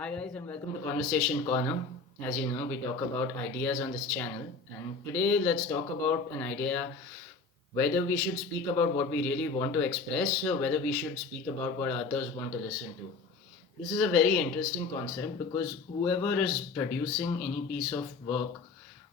Hi guys and welcome to Conversation Corner. As you know, we talk about ideas on this channel, and today let's talk about an idea whether we should speak about what we really want to express or whether we should speak about what others want to listen to. This is a very interesting concept because whoever is producing any piece of work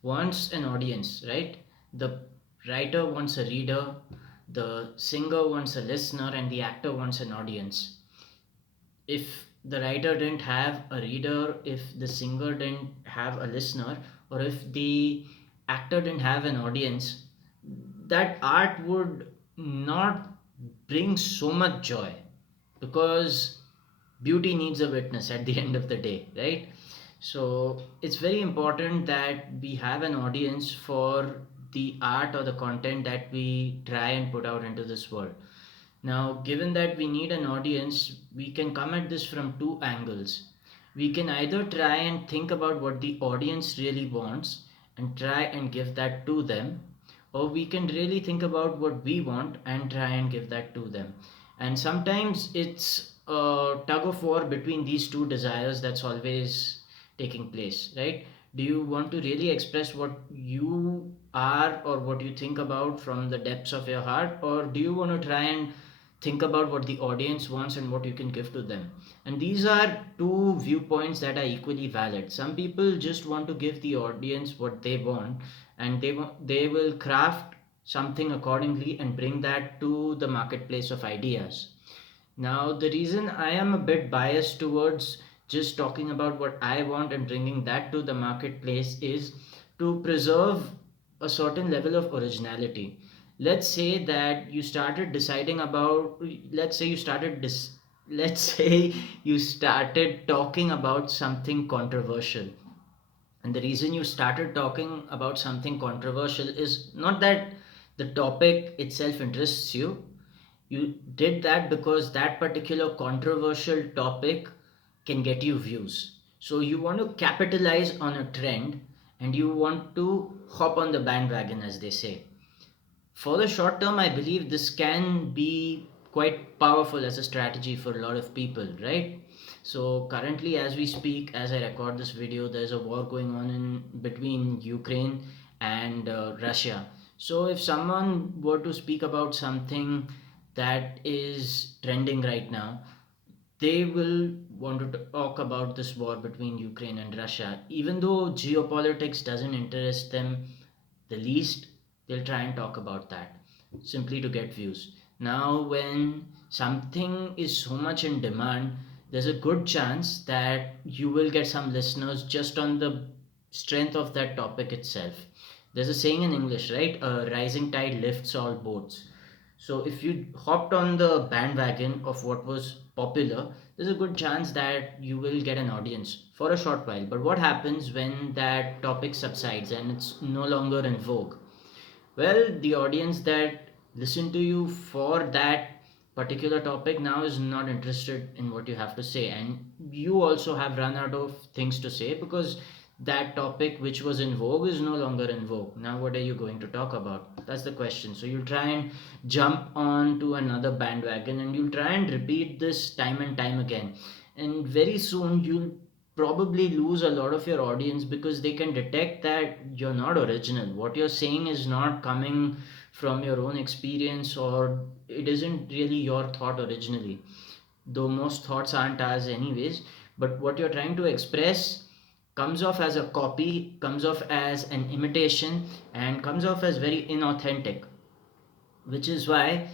wants an audience, right? The writer wants a reader, the singer wants a listener, and the actor wants an audience. If the writer didn't have a reader, if the singer didn't have a listener, or if the actor didn't have an audience, that art would not bring so much joy because beauty needs a witness at the end of the day, right? So it's very important that we have an audience for the art or the content that we try and put out into this world. Now, given that we need an audience, we can come at this from two angles. We can either try and think about what the audience really wants and try and give that to them, or we can really think about what we want and try and give that to them. And sometimes it's a tug of war between these two desires that's always taking place, right? Do you want to really express what you are or what you think about from the depths of your heart, or do you want to try and think about what the audience wants and what you can give to them? And these are two viewpoints that are equally valid. Some people just want to give the audience what they want, and they will craft something accordingly and bring that to the marketplace of ideas. Now, the reason I am a bit biased towards just talking about what I want and bringing that to the marketplace is to preserve a certain level of originality. Let's say that you started deciding about, let's say you started let's say you started talking about something controversial. And the reason you started talking about something controversial is not that the topic itself interests you. You did that because that particular controversial topic can get you views. So you want to capitalize on a trend and you want to hop on the bandwagon, as they say. For the short term, I believe this can be quite powerful as a strategy for a lot of people, right? So currently, as we speak, as I record this video, there's a war going on in between Ukraine and Russia. So if someone were to speak about something that is trending right now, they will want to talk about this war between Ukraine and Russia. Even though geopolitics doesn't interest them the least, they'll try and talk about that simply to get views. Now, when something is so much in demand, there's a good chance that you will get some listeners just on the strength of that topic itself. There's a saying in English, right? A rising tide lifts all boats. So if you hopped on the bandwagon of what was popular, there's a good chance that you will get an audience for a short while. But what happens when that topic subsides and it's no longer in vogue? Well, the audience that listened to you for that particular topic now is not interested in what you have to say, and you also have run out of things to say because that topic which was in vogue is no longer in vogue. Now what are you going to talk about? That's the question. So you'll try and jump on to another bandwagon and you'll try and repeat this time and time again, and very soon you'll probably lose a lot of your audience because they can detect that you're not original. What you're saying is not coming from your own experience, or it isn't really your thought originally. Though most thoughts aren't ours, anyways, but what you're trying to express comes off as a copy, comes off as an imitation, and comes off as very inauthentic, which is why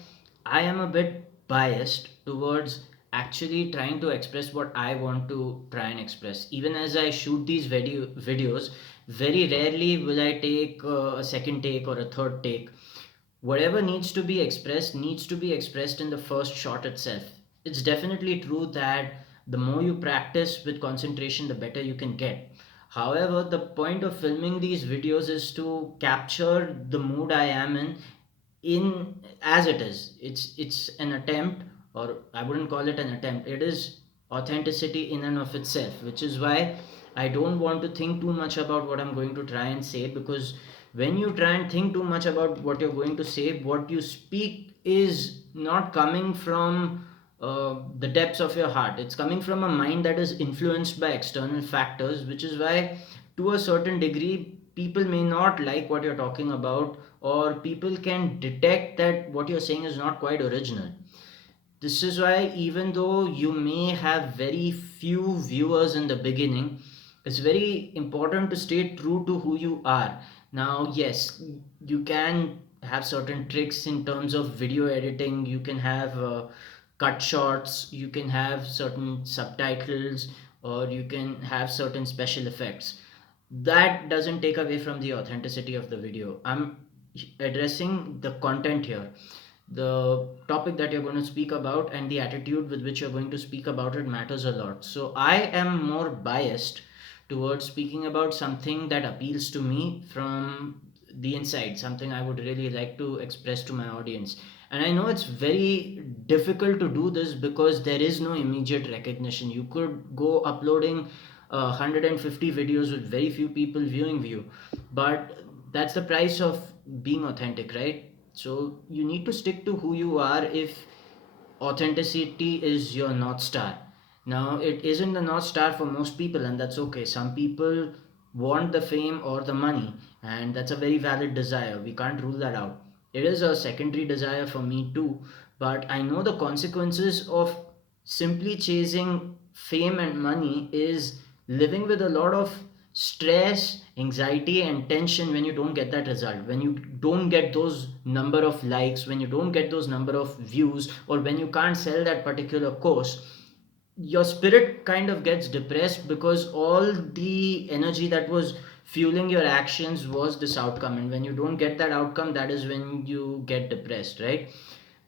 I am a bit biased towards actually trying to express what I want to try and express. Even as I shoot these videos, very rarely will I take a second take or a third take. Whatever needs to be expressed in the first shot itself. It's definitely true that the more you practice with concentration, the better you can get. However, the point of filming these videos is to capture the mood I am in as it is. It's an attempt, or I wouldn't call it an attempt. It is authenticity in and of itself, which is why I don't want to think too much about what I'm going to try and say, because when you try and think too much about what you're going to say, what you speak is not coming from the depths of your heart. It's coming from a mind that is influenced by external factors, which is why, to a certain degree, people may not like what you're talking about, or people can detect that what you're saying is not quite original. This is why, even though you may have very few viewers in the beginning, it's very important to stay true to who you are. Now, yes, you can have certain tricks in terms of video editing, you can have cut shots, you can have certain subtitles, or you can have certain special effects. That doesn't take away from the authenticity of the video. I'm addressing the content here, the topic that you're going to speak about, and the attitude with which you're going to speak about it matters a lot. So I am more biased towards speaking about something that appeals to me from the inside, something I would really like to express to my audience. And I know it's very difficult to do this because there is no immediate recognition. You could go uploading 150 videos with very few people viewing you, but that's the price of being authentic, right? So you need to stick to who you are if authenticity is your North Star. Now, it isn't the North Star for most people, and that's okay. Some people want the fame or the money, and that's a very valid desire. We can't rule that out. It is a secondary desire for me too, but I know the consequences of simply chasing fame and money is living with a lot of stress, anxiety, and tension when you don't get that result, when you don't get those number of likes, when you don't get those number of views, or when you can't sell that particular course. Your spirit kind of gets depressed because all the energy that was fueling your actions was this outcome, and when you don't get that outcome, that is when you get depressed, right?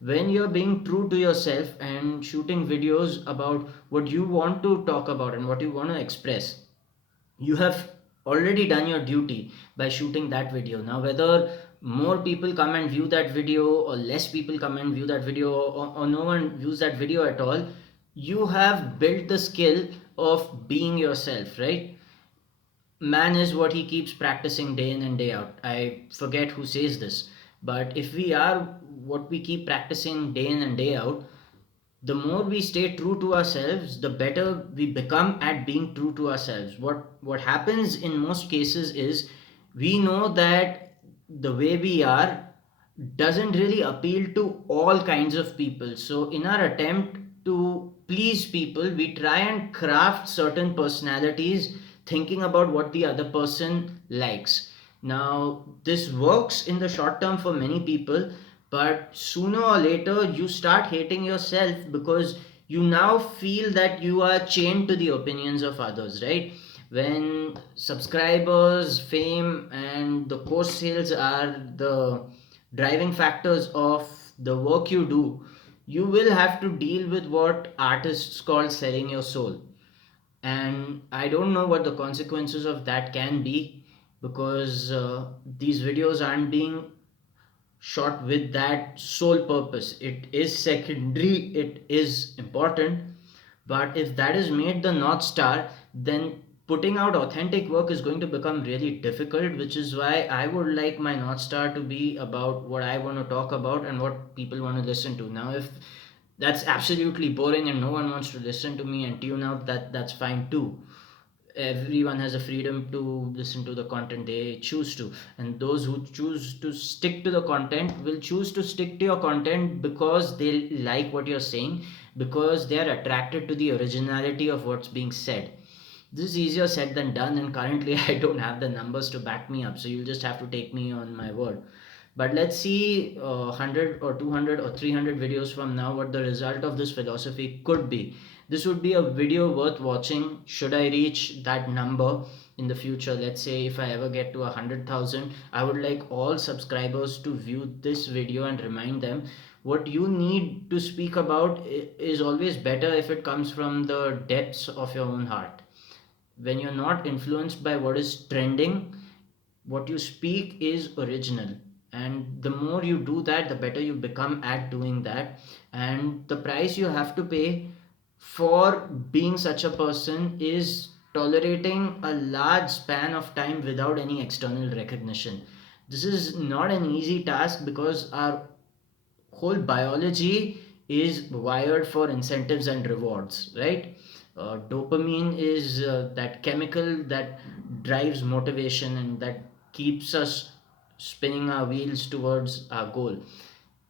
When you're being true to yourself and shooting videos about what you want to talk about and what you want to express, you have already done your duty by shooting that video. Now, whether more people come and view that video, or less people come and view that video, or no one views that video at all, you have built the skill of being yourself, right? Man is what he keeps practicing day in and day out. I forget who says this, but if we are what we keep practicing day in and day out, the more we stay true to ourselves, the better we become at being true to ourselves. What happens in most cases is, we know that the way we are doesn't really appeal to all kinds of people. So in our attempt to please people, we try and craft certain personalities thinking about what the other person likes. Now, this works in the short term for many people, but sooner or later you start hating yourself because you now feel that you are chained to the opinions of others, right? When subscribers, fame, and the course sales are the driving factors of the work you do, you will have to deal with what artists call selling your soul. And I don't know what the consequences of that can be, because these videos aren't being shot with that sole purpose. It is secondary, it is important, but if that is made the North Star, then putting out authentic work is going to become really difficult, which is why I would like my North Star to be about what I want to talk about and what people want to listen to. Now, if that's absolutely boring and no one wants to listen to me and tune out, that's fine too. Everyone has a freedom to listen to the content they choose to, and those who choose to stick to the content will choose to stick to your content because they like what you're saying, because they are attracted to the originality of what's being said. This is easier said than done, and currently I don't have the numbers to back me up, so you'll just have to take me on my word. But let's see, 100 or 200 or 300 videos from now, what the result of this philosophy could be. This would be a video worth watching should I reach that number in the future. Let's say if I ever get to 100,000, I would like all subscribers to view this video and remind them what you need to speak about is always better if it comes from the depths of your own heart. When you're not influenced by what is trending, what you speak is original, and the more you do that, the better you become at doing that. And the price you have to pay for being such a person is tolerating a large span of time without any external recognition. This is not an easy task because our whole biology is wired for incentives and rewards, right? Dopamine is that chemical that drives motivation and that keeps us spinning our wheels towards our goal.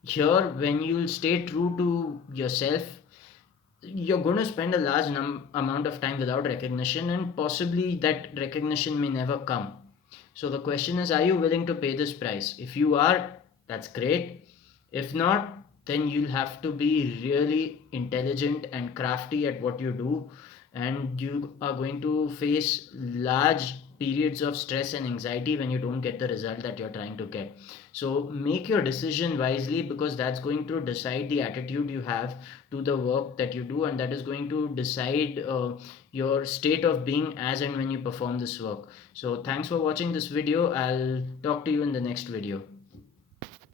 Here, when you'll stay true to yourself, you're going to spend a large amount of time without recognition, and possibly that recognition may never come. So the question is, are you willing to pay this price? If you are, that's great. If not, then you'll have to be really intelligent and crafty at what you do, and you are going to face large periods of stress and anxiety when you don't get the result that you're trying to get. So make your decision wisely, because that's going to decide the attitude you have to the work that you do, and that is going to decide your state of being as and when you perform this work. So thanks for watching this video. I'll talk to you in the next video.